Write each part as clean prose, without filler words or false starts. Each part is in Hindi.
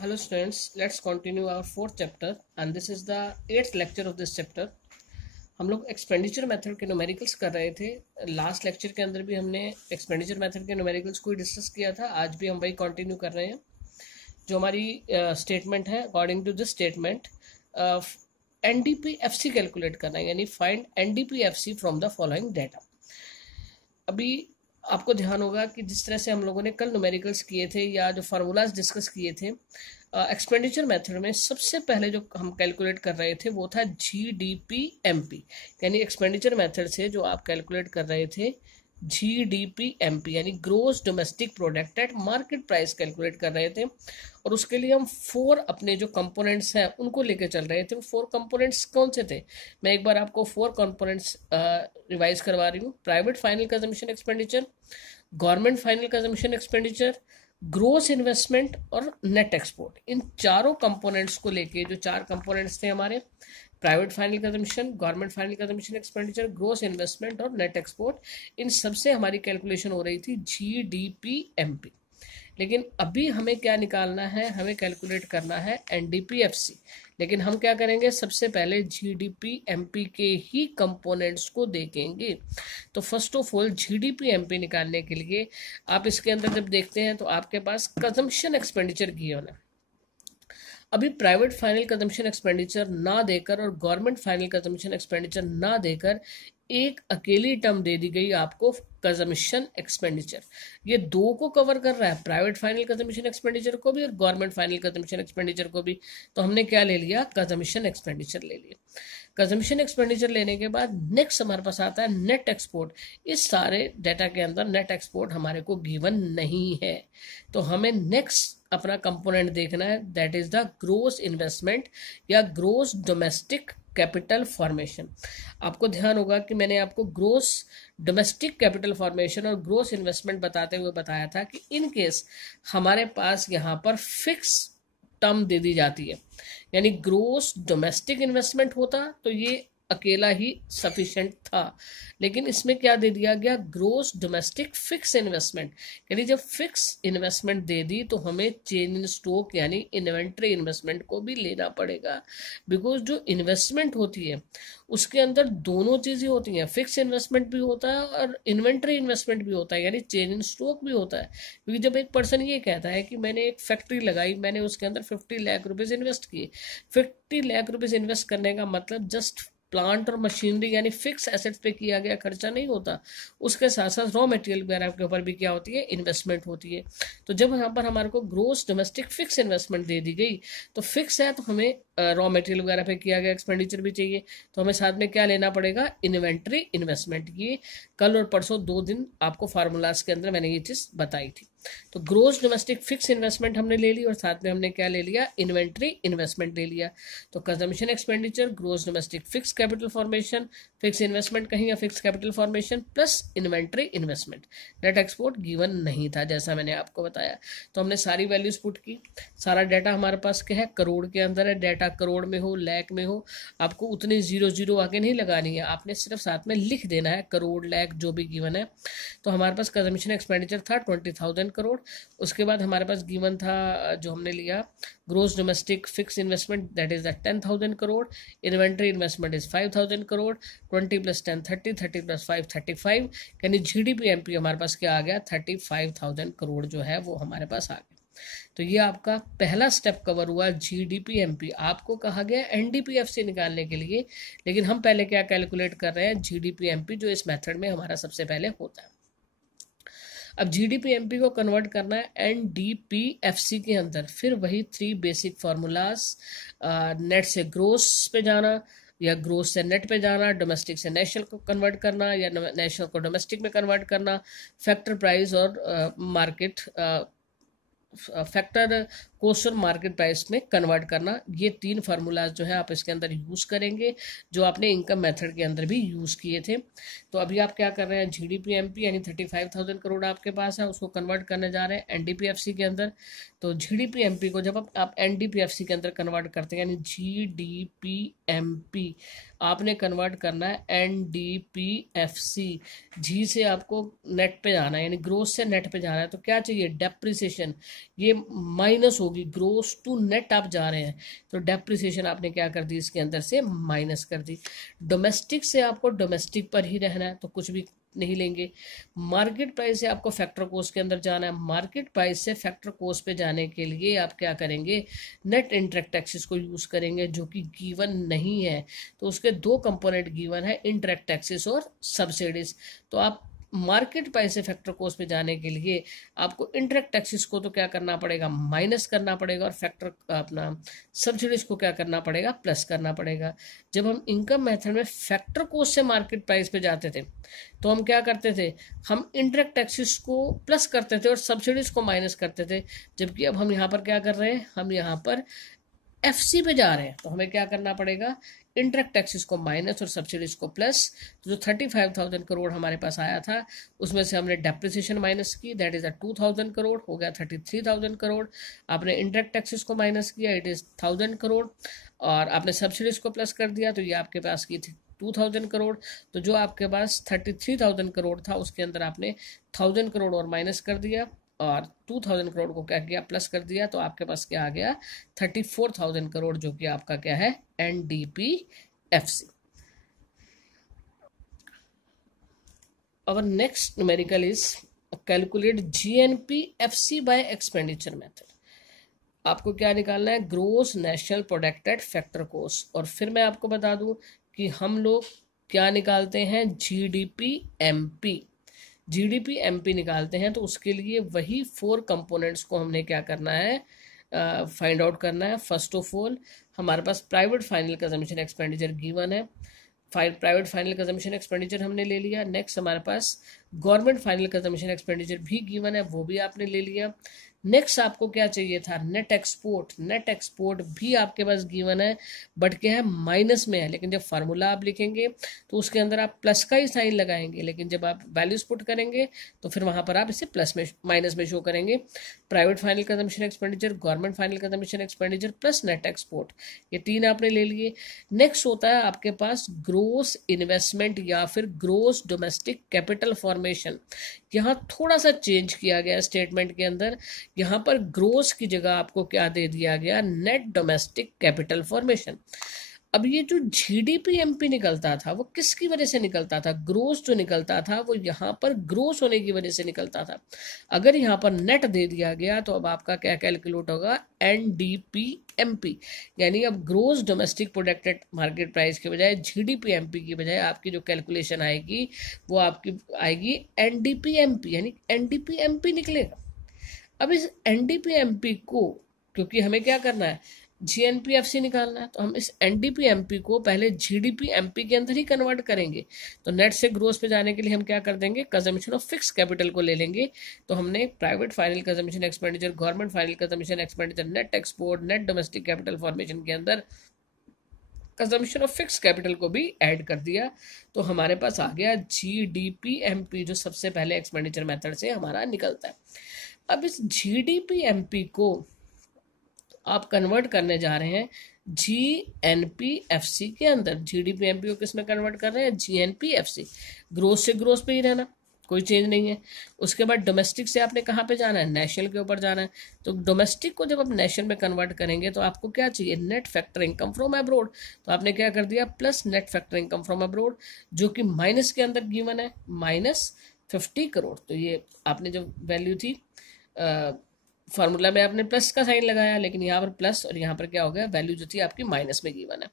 Hello students, let's continue our fourth chapter and this is the 8th lecture of this chapter. हम लोग एक्सपेंडिचर मेथड के न्यूमेरिकल्स कर रहे थे. लास्ट लेक्चर के अंदर भी हमने एक्सपेंडिचर मेथड के न्यूमेरिकल्स को ही डिस्कस किया था. आज भी हम वही कंटिन्यू कर रहे हैं. जो हमारी स्टेटमेंट है, according to this statement NDPFC calculate करना है, यानी find NDPFC from the following data. अभी आपको ध्यान होगा कि जिस तरह से हम लोगों ने कल न्यूमेरिकल्स किए थे या जो फार्मूलाज डिस्कस किए थे एक्सपेंडिचर मेथड में, सबसे पहले जो हम कैलकुलेट कर रहे थे वो था जीडीपीएमपी. यानी एक्सपेंडिचर मेथड से जो आप कैलकुलेट कर रहे थे जीडीपीएमपी यानी gross domestic product at market price calculate कर रहे थे. और उसके लिए हम 4 अपने जो कंपोनेंट्स हैं उनको लेके चल रहे थे. वो 4 कंपोनेंट्स कौन से थे? मैं एक बार आपको 4 कंपोनेंट्स रिवाइज करवा रही हूँ. Private final consumption expenditure, government final consumption expenditure, gross investment और नेट एक्सपोर्ट. इन चारों कंपोनेंट्स को लेके जो 4 कंपोनेंट्स थे हमारे, private final consumption, government final consumption expenditure, gross investment और नेट एक्सपोर्ट, इन सबसे हमारी कैलकुलेशन हो रही थी जीडीपीएमपी. लेकिन अभी हमें क्या निकालना है? हमें कैलकुलेट करना है एनडीपीएफसी. लेकिन हम क्या करेंगे? सबसे पहले जीडीपीएमपी के ही कंपोनेंट्स को देखेंगे. तो फर्स्ट ऑफ ऑल जीडीपीएमपी निकालने के लिए आप इसके अंदर जब देखते हैं तो आपके पास कंजम्पशन एक्सपेंडिचर गिवन है. अभी प्राइवेट फाइनल कंजम्पशन एक्सपेंडिचर ना देकर और गवर्नमेंट फाइनल कंजम्पशन एक्सपेंडिचर ना देकर एक अकेली टर्म दे दी गई आपको कंजम्पशन एक्सपेंडिचर. ये दो को कवर कर रहा है, प्राइवेट फाइनल कंजम्पशन एक्सपेंडिचर को भी और गवर्नमेंट फाइनल कंजम्पशन एक्सपेंडिचर को भी. तो हमने क्या ले लिया? कंजम्पशन एक्सपेंडिचर ले लिया. कंजम्पशन एक्सपेंडिचर लेने के बाद नेक्स्ट हमारे पास आता है नेट एक्सपोर्ट. इस सारे डाटा के अंदर नेट एक्सपोर्ट हमारे को गिवन नहीं है. तो हमें नेक्स्ट अपना कंपोनेंट देखना है, that is the gross investment या ग्रोस डोमेस्टिक कैपिटल फॉर्मेशन. आपको ध्यान होगा कि मैंने आपको ग्रोस डोमेस्टिक कैपिटल फॉर्मेशन और ग्रोस इन्वेस्टमेंट बताते हुए बताया था कि इन केस हमारे पास यहाँ पर फिक्स टर्म दे दी जाती है, यानी ग्रोस डोमेस्टिक इन्वेस्टमेंट होता तो ये अकेला ही सफिशिएंट था. लेकिन इसमें क्या दे दिया गया? Gross domestic fix investment. यानी जब फिक्स इन्वेस्टमेंट दे दी तो हमें चेन इन स्टॉक यानी इन्वेंट्री इन्वेस्टमेंट को भी लेना पड़ेगा. बिकॉज जो इन्वेस्टमेंट होती है उसके अंदर दोनों चीज़ें होती हैं, फिक्स इन्वेस्टमेंट भी होता है और इन्वेंट्री इन्वेस्टमेंट भी होता है, यानी चेन इन स्टॉक भी होता है. क्योंकि जब एक पर्सन ये कहता है कि मैंने एक फैक्ट्री लगाई, मैंने उसके अंदर 50 लाख रुपीज़ इन्वेस्ट किए, 50 लाख रुपीज़ इन्वेस्ट करने का मतलब जस्ट प्लांट और मशीनरी यानी फिक्स एसेट्स पे किया गया खर्चा नहीं होता, उसके साथ साथ रॉ मटेरियल वगैरह के ऊपर भी क्या होती है? इन्वेस्टमेंट होती है. तो जब यहाँ पर हमारे को ग्रोस डोमेस्टिक फिक्स इन्वेस्टमेंट दे दी गई तो फिक्स है तो हमें रॉ मटेरियल वगैरह पे किया गया एक्सपेंडिचर भी चाहिए. तो हमें साथ में क्या लेना पड़ेगा? Inventory investment. ये कल और परसों 2 दिन आपको फार्मूलाज के अंदर मैंने ये चीज़ बताई थी. तो ग्रोस डोमेस्टिक फिक्स इन्वेस्टमेंट हमने ले ली और साथ में हमने क्या ले लिया? इन्वेंट्री इन्वेस्टमेंट ले लिया. तो consumption expenditure, gross domestic fix capital formation, fix investment कहीं या fix capital formation plus inventory investment. Net export given नहीं था जैसा मैंने आपको बताया. तो हमने सारी वैल्यूज पुट की. सारा डाटा हमारे पास क्या है? करोड़ के अंदर है. डाटा करोड़ में हो, लाख में हो, आपको उतनी 0 आगे नहीं लगानी है, आपने सिर्फ साथ में लिख देना है करोड़ लाख जो भी गिवन है. तो हमारे पास कंजम्पशन एक्सपेंडिचर था 20,000 करोड़. उसके बाद हमारे पास गिवन था जो हमने लिया gross domestic fix investment, that is the 10,000 crore. Inventory investment is 5,000 crore. 20 + 10 30, 30 + 5 35. यानी जीडीपीएमपी हमारे पास क्या आ गया? 35,000 करोड़ जो है वो हमारे पास आ गया. तो ये आपका पहला स्टेप कवर हुआ जीडीपीएमपी. आपको कहा गया एनडीपीएफसी निकालने के लिए, लेकिन हम पहले क्या कैलकुलेट कर रहे हैं? जीडीपीएमपी, जो इस मेथड में हमारा सबसे पहले होता है. अब जीडीपीएमपी को कन्वर्ट करना है एनडीपीएफसी के अंदर. फिर वही 3 बेसिक फार्मूलाज, नेट से ग्रोस पे जाना या ग्रोस से नेट पे जाना, डोमेस्टिक से नेशनल को कन्वर्ट करना या नेशनल को डोमेस्टिक में कन्वर्ट करना, फैक्टर प्राइस और मार्केट फैक्टर कोस्ट और मार्केट प्राइस में कन्वर्ट करना. ये 3 फार्मूलाज जो है आप इसके अंदर यूज़ करेंगे, जो आपने इनकम मेथड के अंदर भी यूज़ किए थे. तो अभी आप क्या कर रहे हैं? जीडीपीएमपी यानी 35,000 करोड़ आपके पास है, उसको कन्वर्ट करने जा रहे हैं एनडीपीएफसी के अंदर. तो जीडीपीएमपी को जब आप एनडीपीएफसी के अंदर कन्वर्ट करते हैं, यानी जीडीपीएमपी आपने कन्वर्ट करना है एनडीपीएफसी. जी से आपको नेट पे जाना है, यानी ग्रोस से नेट पे जाना है. तो क्या चाहिए? डेप्रिसिएशन. ये माइनस हो होगी, ग्रोस टू नेट आप जा रहे हैं, तो डेप्रिसिएशन आपने क्या कर दी, इसके अंदर से माइनस कर दी। डोमेस्टिक से आपको डोमेस्टिक पर ही रहना है, तो कुछ भी नहीं लेंगे। मार्केट प्राइस से आपको फैक्टर कोस्ट के अंदर जाना है, मार्केट प्राइस से फैक्टर कोस्ट पे जाने के लिए आप क्या करेंगे, नेट इंटरेक्ट टैक्सेस को यूज़ करेंगे, जो कि गिवन नहीं है। तो उसके दो कंपोनेंट गिवन है, इंटरेक्ट टैक्सेस और सब्सिडीज। तो आप मार्केट प्राइस से फैक्टर कोस्ट पे जाने के लिए आपको इंटरेक्ट टैक्सेस को तो क्या करना पड़ेगा, माइनस करना पड़ेगा, और फैक्टर अपना सब्सिडीज को क्या करना पड़ेगा, प्लस करना पड़ेगा। जब हम इनकम मेथड में फैक्टर कोस्ट से मार्केट प्राइस पे जाते थे तो हम क्या करते थे, हम इंटरेक्ट टैक्सेस को प्लस करते थे और सब्सिडीज को माइनस करते थे। जबकि अब हम यहाँ पर क्या कर रहे हैं, हम यहाँ पर एफसी पे जा रहे हैं, तो हमें क्या करना पड़ेगा, इंटरेक्ट टैक्सेस को माइनस और सब्सिडीज को प्लस। तो जो 35,000 करोड़ हमारे पास आया था उसमें से हमने डेप्रिसिएशन माइनस की, दैट इज 2,000 करोड़, हो गया 33,000 करोड़। आपने इंटरेक्ट टैक्सेस को माइनस किया, इट इज 1,000 करोड़, और आपने सब्सिडीज को प्लस कर दिया, तो ये आपके पास की थी 2,000 करोड़। तो जो आपके पास 33,000 करोड़ था उसके अंदर आपने 1,000 करोड़ और माइनस कर दिया, और 2,000 करोड़ को क्या किया, प्लस कर दिया। तो आपके पास क्या आ गया, 34,000 करोड़, जो कि आपका क्या है, NDPFC। Our next numerical is calculate GNPFC by expenditure method। आपको क्या निकालना है, gross national product at factor cost. और फिर मैं आपको बता दूं कि हम लोग क्या निकालते हैं, GDP MP निकालते हैं। तो उसके लिए वही 4 कंपोनेंट्स को हमने क्या करना है, फाइंड आउट करना है। फर्स्ट ऑफ ऑल हमारे पास private final consumption expenditure given है, प्राइवेट फाइनल कंजम्पशन एक्सपेंडिचर हमने ले लिया। नेक्स्ट हमारे पास गवर्नमेंट फाइनल कंजम्पशन एक्सपेंडिचर भी गिवन है, वो भी आपने ले लिया। नेक्स्ट आपको क्या चाहिए था, नेट एक्सपोर्ट। नेट एक्सपोर्ट भी आपके पास गिवन है, बट क्या है, माइनस में है। लेकिन जब फार्मूला आप लिखेंगे तो उसके अंदर आप प्लस का ही साइन लगाएंगे, लेकिन जब आप वैल्यूज पुट करेंगे तो फिर वहां पर आप इसे प्लस में माइनस में शो करेंगे। Private final consumption expenditure, government final consumption expenditure plus net export, ये 3 आपने ले लिए। नेक्स्ट होता है आपके पास ग्रोस इन्वेस्टमेंट या फिर ग्रोस डोमेस्टिक कैपिटल फॉर्मेशन। यहाँ थोड़ा सा चेंज किया गया स्टेटमेंट के अंदर, यहाँ पर ग्रोस की जगह आपको क्या दे दिया गया, नेट डोमेस्टिक कैपिटल फॉर्मेशन। अब ये जो GDP MP निकलता था वो किसकी वजह से निकलता था, ग्रोस जो निकलता था वो यहाँ पर ग्रोस होने की वजह से निकलता था। अगर यहाँ पर नेट दे दिया गया तो अब आपका क्या कैलकुलेट होगा, NDP MP, यानी अब gross domestic product at market price के बजाय GDP MP की बजाय आपकी जो कैलकुलेशन आएगी वो आपकी आएगी NDP MP, यानी NDP MP निकलेगा। अब इस NDP MP को, क्योंकि हमें क्या करना है, GNPFC निकालना है, तो हम इस NDP MP को पहले GDP MP के अंदर ही कन्वर्ट करेंगे। तो नेट से ग्रोस पे जाने के लिए हम क्या कर देंगे, कंजम्पशन ऑफ फिक्स कैपिटल को ले लेंगे। तो हमने private final consumption expenditure, government final consumption expenditure, net export, net domestic capital formation के अंदर कंजम्पशन ऑफ फिक्स कैपिटल को भी ऐड कर दिया। तो हमारे पास आ गया GDP MP, जो सबसे पहले एक्सपेंडिचर मेथड से हमारा निकलता है। अब इस GDP MP को आप कन्वर्ट करने जा रहे हैं GNPFC के अंदर। GDP MP को किस में कन्वर्ट कर रहे हैं, GNPFC। ग्रोस से ग्रोस पे ही रहना, कोई चेंज नहीं है। उसके बाद डोमेस्टिक से आपने कहाँ पे जाना है, नेशनल के ऊपर जाना है। तो डोमेस्टिक को जब आप नेशनल में कन्वर्ट करेंगे तो आपको क्या चाहिए, net factor income from abroad. तो आपने क्या कर दिया, plus net factor income from abroad, जो कि माइनस के अंदर गिवन है, -50 करोड़। तो ये आपने जो वैल्यू थी फार्मूला में आपने प्लस का साइन लगाया, लेकिन यहाँ पर प्लस और यहाँ पर क्या हो गया, वैल्यू जो थी आपकी माइनस में गिवन है।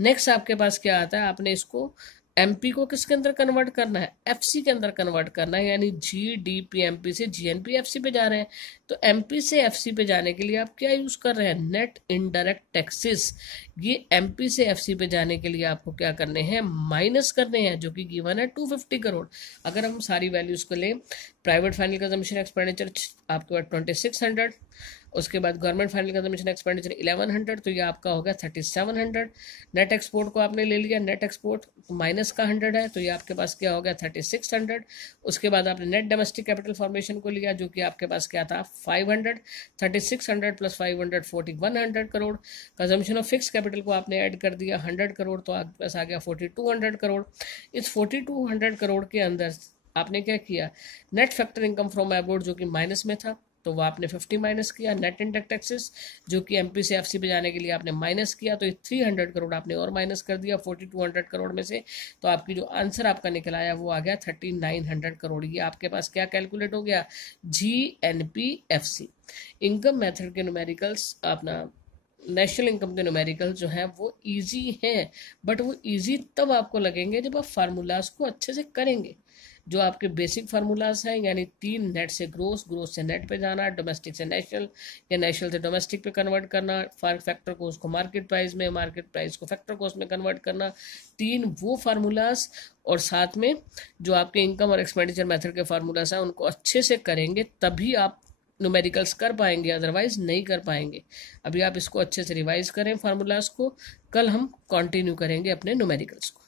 नेक्स्ट आपके पास क्या आता है, आपने इसको MP को किसके अंदर कन्वर्ट करना है, FC के अंदर कन्वर्ट करना है, यानी GDP MP से GNPFC पे जा रहे हैं। तो MP से FC पे जाने के लिए आप क्या यूज कर रहे हैं, नेट इनडायरेक्ट टैक्सेस। ये MP से FC पे जाने के लिए आपको क्या करने हैं, माइनस करने हैं, जो कि गिवन है 250 करोड़। अगर हम सारी वैल्यूज को लें, प्राइवेट फाइनल कंजम्पशन एक्सपेंडिचर आपके पास 2600, उसके बाद गवर्नमेंट फाइनल कंजम्पशन एक्सपेंडिचर 1100, तो ये आपका हो गया 3700। नेट एक्सपोर्ट को आपने ले लिया, नेट एक्सपोर्ट माइनस का 100 है, तो ये आपके पास क्या हो गया 3600। उसके बाद आपने नेट डोमेस्टिक कैपिटल फॉर्मेशन को लिया, जो कि आपके पास क्या था 500। 3600 plus 500 4100 crore. Consumption of fix capital को आपने ऐड कर दिया 100 करोड़, तो आपके पास आ गया 4200 करोड़। इस 4200 करोड़ के अंदर आपने क्या किया, net factor income from abroad जो कि माइनस में था, तो वो आपने 50 माइनस किया। नेट इंटरेस्ट टैक्सेस जो कि एमपी से एफसी पे जाने के लिए आपने माइनस किया, तो 300 करोड़ आपने और माइनस कर दिया 4200 करोड़ में से। तो आपकी जो आंसर आपका निकल आया वो आ गया 3900 करोड़। ये आपके पास क्या कैलकुलेट हो गया, GNPFC। इनकम मेथड के न्यूमेरिकल्स अपना नेशनल इनकम के न्यूमेरिकल जो है वो इजी हैं, बट वो इजी तब आपको लगेंगे जब आप फार्मूलाज को अच्छे से करेंगे। जो आपके बेसिक फार्मूलाज हैं, यानी 3, नेट से ग्रोस, ग्रोस से नेट पे जाना, डोमेस्टिक से नेशनल या नेशनल से डोमेस्टिक पे कन्वर्ट करना, फैक्टर कॉस्ट को मार्केट प्राइस में, मार्केट प्राइस को फैक्टर कॉस्ट में कन्वर्ट करना, 3 वो फार्मूलाज, और साथ में जो आपके इनकम और एक्सपेंडिचर मेथड के फार्मूलाज हैं उनको अच्छे से करेंगे तभी आप न्यूमेरिकल्स कर पाएंगे, अदरवाइज नहीं कर पाएंगे। अभी आप इसको अच्छे से रिवाइज करें फार्मूलाज को, कल हम कंटिन्यू करेंगे अपने न्यूमेरिकल्स को।